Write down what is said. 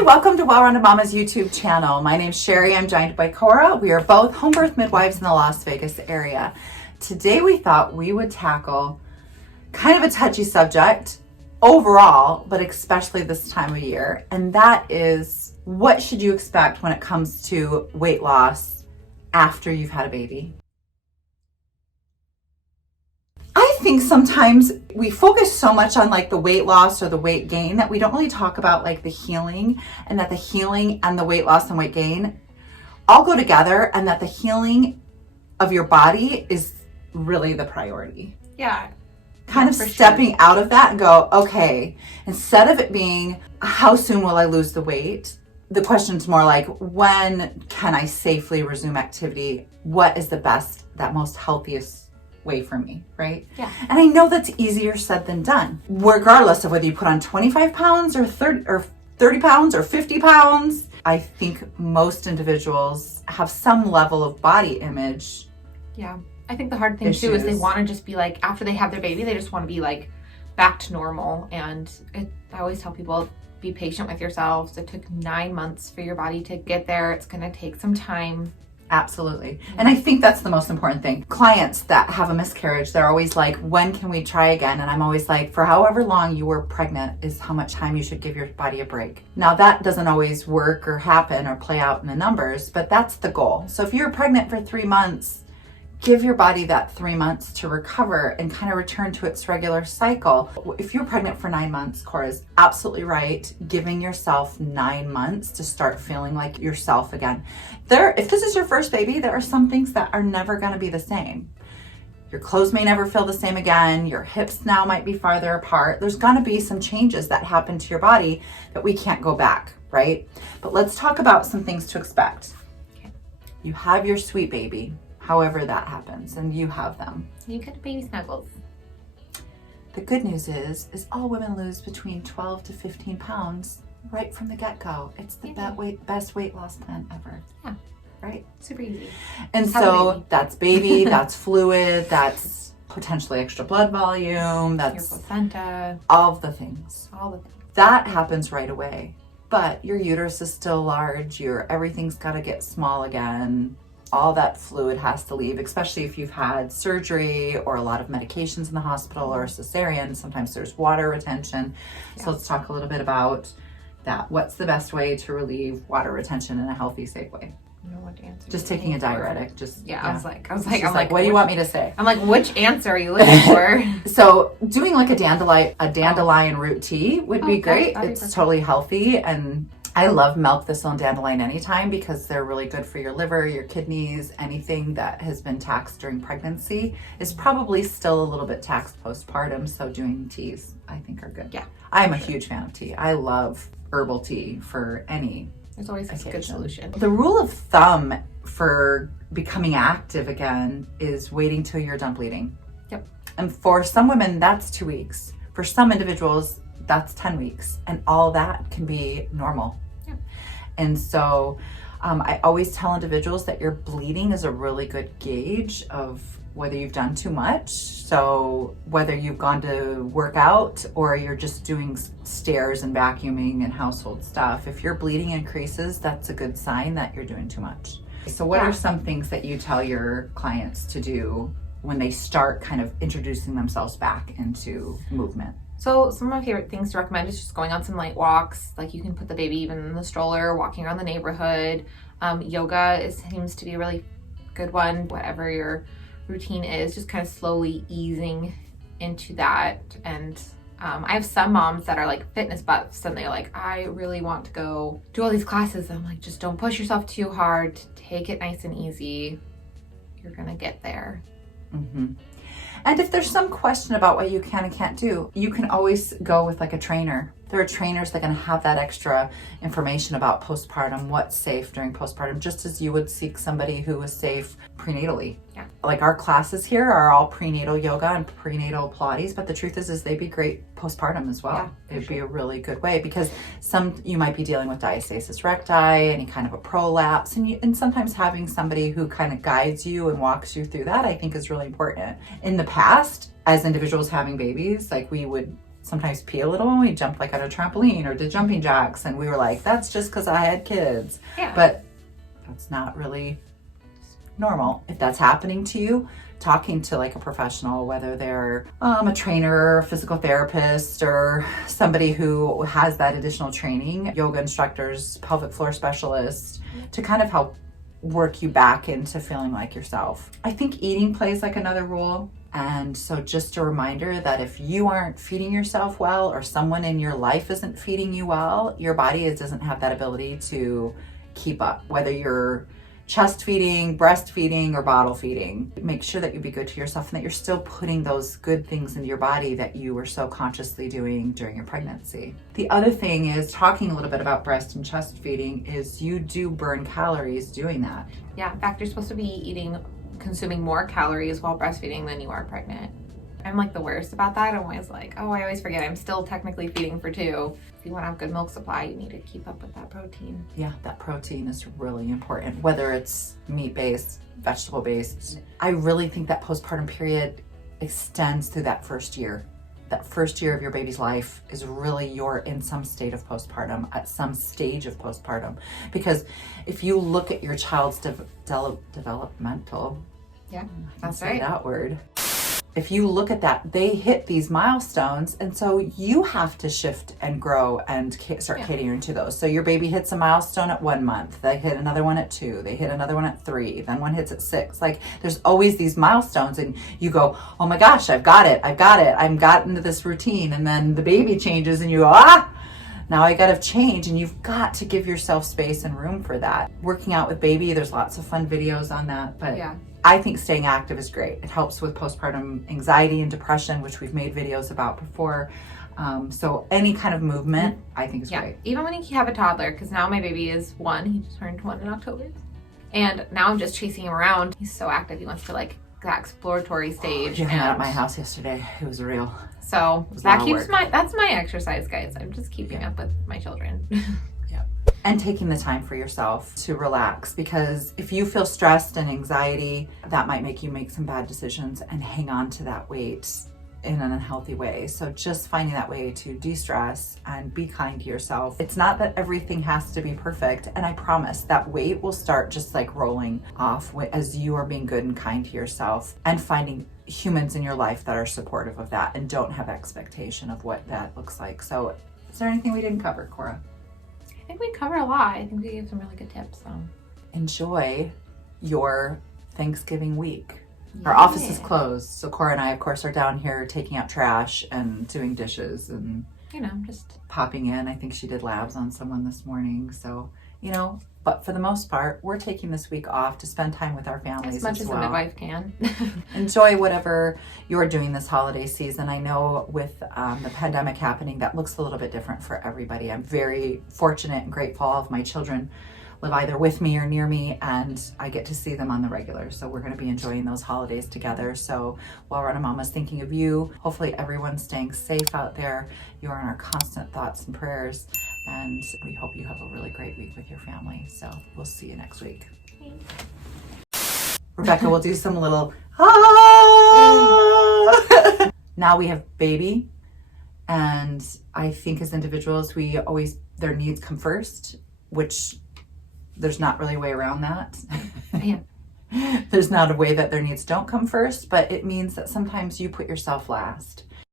Hi, welcome to Well Rounded Momma's YouTube channel. My name's Sherry. I'm joined by Cora. We are both home birth midwives in the Las Vegas area. Today we thought we would tackle kind of a touchy subject overall, but especially this time of year, and that is what should you expect when it comes to weight loss after you've had a baby? I think sometimes we focus so much on like the weight loss or the weight gain that we don't really talk about like the healing, and that the healing and the weight loss and weight gain all go together, and that the healing of your body is really the priority. Yeah. Kind of stepping out of that and go, okay, instead of it being how soon will I lose the weight, the question's more like, when can I safely resume activity? What is the best, that most healthiest way for me, right? Yeah. And I know that's easier said than done, regardless of whether you put on 25 pounds or 30 pounds or 50 pounds. I think most individuals have some level of body image. Yeah. I think the hard thing too is they want to just be like, after they have their baby, they just want to be like back to normal. And I always tell people, be patient with yourselves. It took 9 months for your body to get there. It's going to take some time. Absolutely. And I think that's the most important thing. Clients that have a miscarriage, they're always like, when can we try again? And I'm always like, for however long you were pregnant is how much time you should give your body a break. Now that doesn't always work or happen or play out in the numbers, but that's the goal. So if you're pregnant for 3 months, give your body that 3 months to recover and kind of return to its regular cycle. If you're pregnant for 9 months, Cora is absolutely right. Giving yourself 9 months to start feeling like yourself again. If this is your first baby, there are some things that are never going to be the same. Your clothes may never feel the same again. Your hips now might be farther apart. There's going to be some changes that happen to your body that we can't go back, right? But let's talk about some things to expect. Okay. You have your sweet baby, however that happens, and you have them. You get baby snuggles. The good news is all women lose between 12 to 15 pounds right from the get-go. It's the best weight loss plan ever. Yeah. Right? Super easy. And so that's baby, that's fluid, that's potentially extra blood volume, that's your placenta. All of the things. All the things. That happens right away. But your uterus is still large, everything's got to get small again. All that fluid has to leave, especially if you've had surgery or a lot of medications in the hospital or a cesarean. Sometimes there's water retention. Yeah. So let's talk a little bit about that. What's the best way to relieve water retention in a healthy, safe way? I know what to answer. Just taking a diuretic. I was like, what do you want me to say? I'm like, which answer are you looking for? So doing like a dandelion root tea would be great. It's totally healthy, and I love milk thistle and dandelion anytime because they're really good for your liver, your kidneys. Anything that has been taxed during pregnancy is probably still a little bit taxed postpartum, so doing teas I think are good. Yeah. I'm a huge fan of tea. I love herbal tea for any There's always a good solution. The rule of thumb for becoming active again is waiting till you're done bleeding. Yep. And for some women, that's 2 weeks. For some individuals, that's 10 weeks. And all that can be normal. Yeah. And so I always tell individuals that your bleeding is a really good gauge of whether you've done too much. So whether you've gone to work out or you're just doing stairs and vacuuming and household stuff, if your bleeding increases, that's a good sign that you're doing too much. So what are some things that you tell your clients to do when they start kind of introducing themselves back into movement? So some of my favorite things to recommend is just going on some light walks. Like you can put the baby even in the stroller, walking around the neighborhood. Yoga seems to be a really good one. Whatever your routine is, just kind of slowly easing into that. And I have some moms that are like fitness buffs, and they're like, I really want to go do all these classes. I'm like, just don't push yourself too hard. Take it nice and easy. You're gonna get there. Mm-hmm. And if there's some question about what you can and can't do, you can always go with like a trainer. There are trainers that are going to have that extra information about postpartum, what's safe during postpartum, just as you would seek somebody who was safe prenatally. Yeah. Like our classes here are all prenatal yoga and prenatal Pilates, but the truth is they'd be great postpartum as well. Yeah, it'd be a really good way, because you might be dealing with diastasis recti, any kind of a prolapse, and sometimes having somebody who kind of guides you and walks you through that, I think, is really important. In the past, as individuals having babies, like we would sometimes pee a little when we jumped like on a trampoline or did jumping jacks. And we were like, that's just because I had kids. Yeah. But that's not really normal. If that's happening to you, talking to like a professional, whether they're a trainer, a physical therapist, or somebody who has that additional training, yoga instructors, pelvic floor specialists, to kind of help work you back into feeling like yourself. I think eating plays like another role. And so just a reminder that if you aren't feeding yourself well, or someone in your life isn't feeding you well, your body doesn't have that ability to keep up, whether you're chest feeding, breastfeeding, or bottle feeding. Make sure that you be good to yourself and that you're still putting those good things into your body that you were so consciously doing during your pregnancy. The other thing is, talking a little bit about breast and chest feeding, is you do burn calories doing that. Yeah, in fact, you're supposed to be consuming more calories while breastfeeding than you are pregnant. I'm like the worst about that. I'm always like, I always forget I'm still technically feeding for 2. If you want to have good milk supply, you need to keep up with that protein. Yeah, that protein is really important, whether it's meat-based, vegetable-based. I really think that postpartum period extends through that first year. That first year of your baby's life is really you're in some state of postpartum, at some stage of postpartum. Because if you look at your child's developmental, yeah, that's right, that word. If you look at that, they hit these milestones, and so you have to shift and grow and start catering to those. So your baby hits a milestone at 1 month, they hit another one at 2, they hit another one at 3, then one hits at 6. Like, there's always these milestones, and you go, oh my gosh, I've got it, I've got into this routine. And then the baby changes and you go, now I gotta change. And you've got to give yourself space and room for that. Working out with baby, there's lots of fun videos on that, but yeah. I think staying active is great. It helps with postpartum anxiety and depression, which we've made videos about before. So any kind of movement, I think is great. Even when you have a toddler, because now my baby is 1. He just turned 1 in October. And now I'm just chasing him around. He's so active. He wants to like that exploratory stage. You hung out at my house yesterday. It was real. So that keeps that's my exercise, guys. I'm just keeping up with my children. And taking the time for yourself to relax, because if you feel stressed and anxiety, that might make you make some bad decisions and hang on to that weight in an unhealthy way. So just finding that way to de-stress and be kind to yourself. It's not that everything has to be perfect, and I promise that weight will start just like rolling off as you are being good and kind to yourself and finding humans in your life that are supportive of that and don't have expectation of what that looks like. So is there anything we didn't cover, Cora? I think we covered a lot. I think we gave some really good tips. So enjoy your Thanksgiving week. Our office is closed, so Cora and I, of course, are down here taking out trash and doing dishes and just popping in. I think she did labs on someone this morning, so but for the most part, we're taking this week off to spend time with our families as much as a midwife can. Enjoy whatever you're doing this holiday season. I know with the pandemic happening, that looks a little bit different for everybody. I'm very fortunate and grateful. All of my children live either with me or near me, and I get to see them on the regular. So we're going to be enjoying those holidays together. So Well Rounded Momma's thinking of you. Hopefully everyone's staying safe out there. You are in our constant thoughts and prayers. And we hope you have a really great week with your family. So we'll see you next week. Rebecca will do some little Now we have baby. And I think as individuals, their needs come first, which there's not really a way around that. Yeah. There's not a way that their needs don't come first, but it means that sometimes you put yourself last.